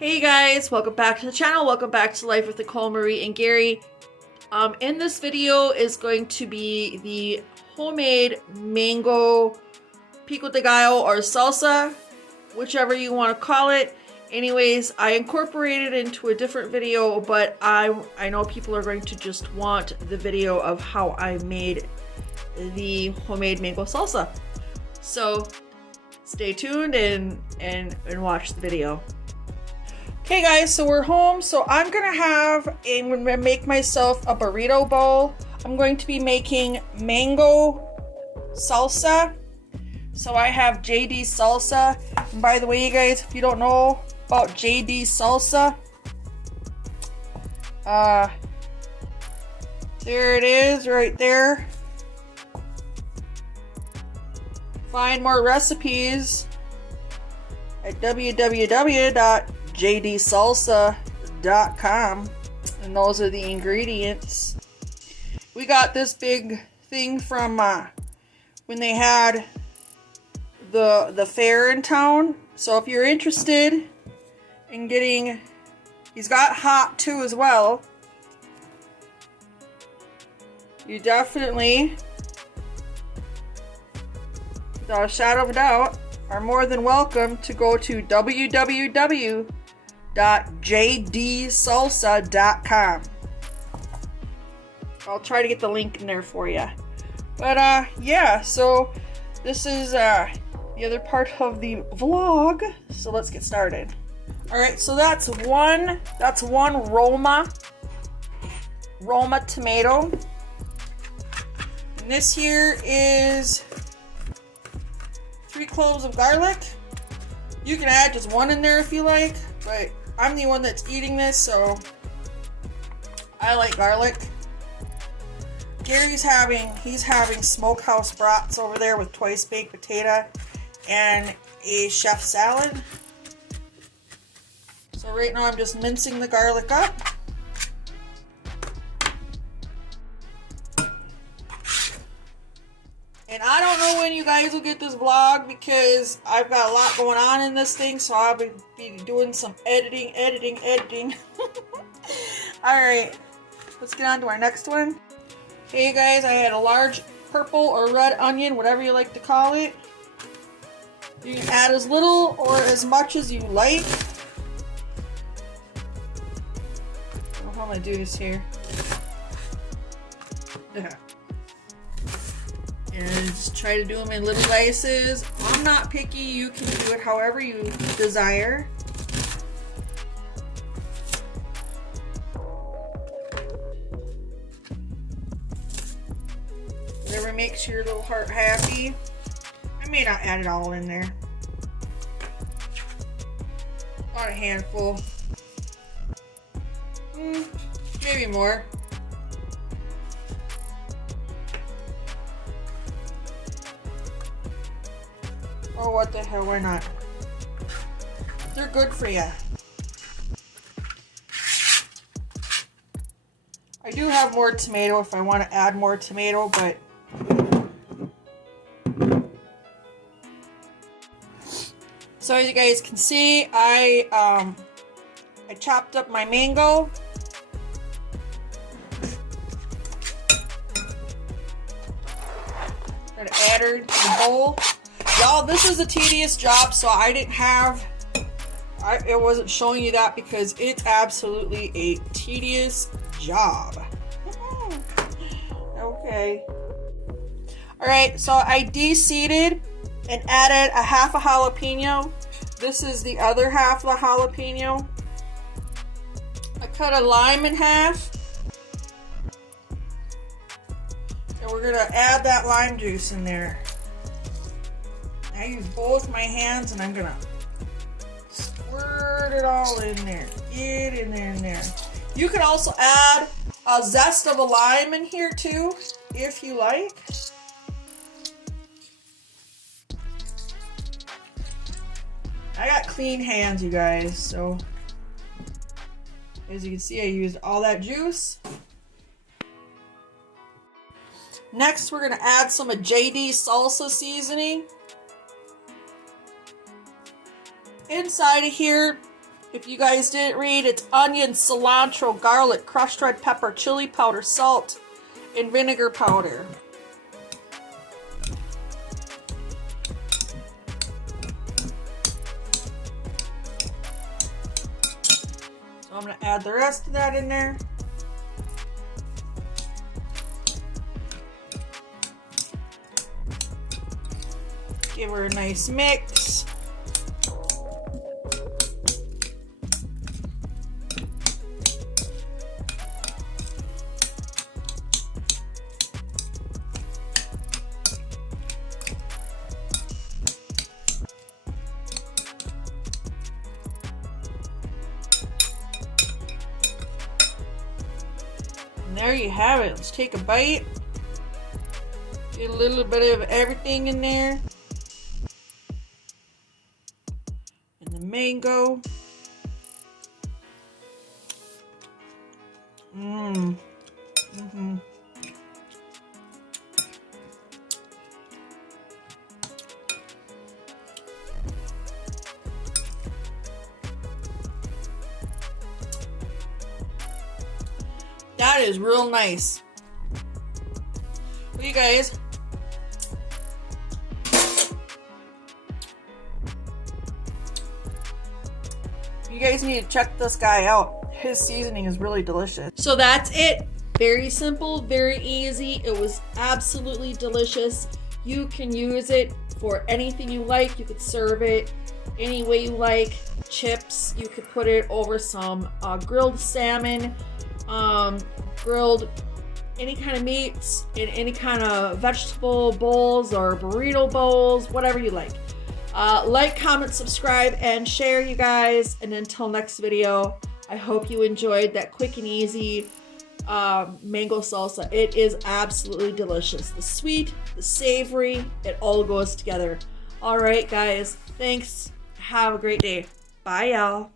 Hey guys, welcome back to the channel. Welcome back to Life with Nicole, Marie, and Gary. In this video is going to be the homemade mango Pico De Gallo or salsa, whichever you want to call it. Anyways, I incorporated it into a different video, but I know people are going to just want the video of how I made the homemade mango salsa. So stay tuned and watch the video. Okay guys, so we're home. So I'm gonna make myself a burrito bowl. I'm going to be making mango salsa. So I have JD salsa. And by the way, you guys, if you don't know about JD salsa, there it is right there. Find more recipes at www.jdsalsa.com, and those are the ingredients. We got this big thing from when they had the fair in town. So if you're interested in getting, he's got hot too as well. You definitely, without a shadow of a doubt, are more than welcome to go to www.jdsalsa.com. I'll try to get the link in there for you. But yeah, so this is the other part of the vlog. So let's get started. Alright, so that's one Roma tomato. And this here is 3 cloves of garlic. You can add just one in there if you like, but I'm the one that's eating this, so I like garlic. Gary's having smokehouse brats over there with twice baked potato and a chef salad. So right now I'm just mincing the garlic up. And I don't know when you guys will get this vlog because I've got a lot going on in this thing, so I'll be doing some editing. Alright, let's get on to our next one. Hey guys, I had a large purple or red onion, whatever you like to call it. You can add as little or as much as you like. I don't know how I'm going to do this here. Yeah. And just try to do them in little slices. I'm not picky. You can do it however you desire. Whatever makes your little heart happy. I may not add it all in there. About a handful. Maybe more. Oh, what the hell, why not? They're good for you. I do have more tomato if I want to add more tomato, but so as you guys can see, I chopped up my mango. I'm gonna add her to the bowl. Y'all, this is a tedious job, so I wasn't showing you that because it's absolutely a tedious job. Okay. Alright, so I de-seeded and added a half a jalapeno. This is the other half of the jalapeno. I cut a lime in half. And we're going to add that lime juice in there. I use both my hands and I'm gonna squirt it all in there. Get in there. You can also add a zest of a lime in here too, if you like. I got clean hands, you guys, so as you can see, I used all that juice. Next, we're gonna add some of JD salsa seasoning. Inside of here, If you guys didn't read, it's onion, cilantro, garlic, crushed red pepper, chili powder, salt, and vinegar powder. So I'm going to add the rest of that in there. Give her a nice mix. And there you have it. Let's take a bite. Get a little bit of everything in there. And the mango. That is real nice. Well, you guys, need to check this guy out. His seasoning is really delicious. So that's it. Very simple, very easy. It was absolutely delicious. You can use it for anything you like. You could serve it any way you like. Chips, you could put it over some grilled salmon, grilled any kind of meats, in any kind of vegetable bowls or burrito bowls, whatever you like. Like, comment, subscribe, and share, you guys. And until next video, I hope you enjoyed that quick and easy mango salsa. It is absolutely delicious. The sweet, the savory, it all goes together. All right, guys. Thanks. Have a great day. Bye, y'all.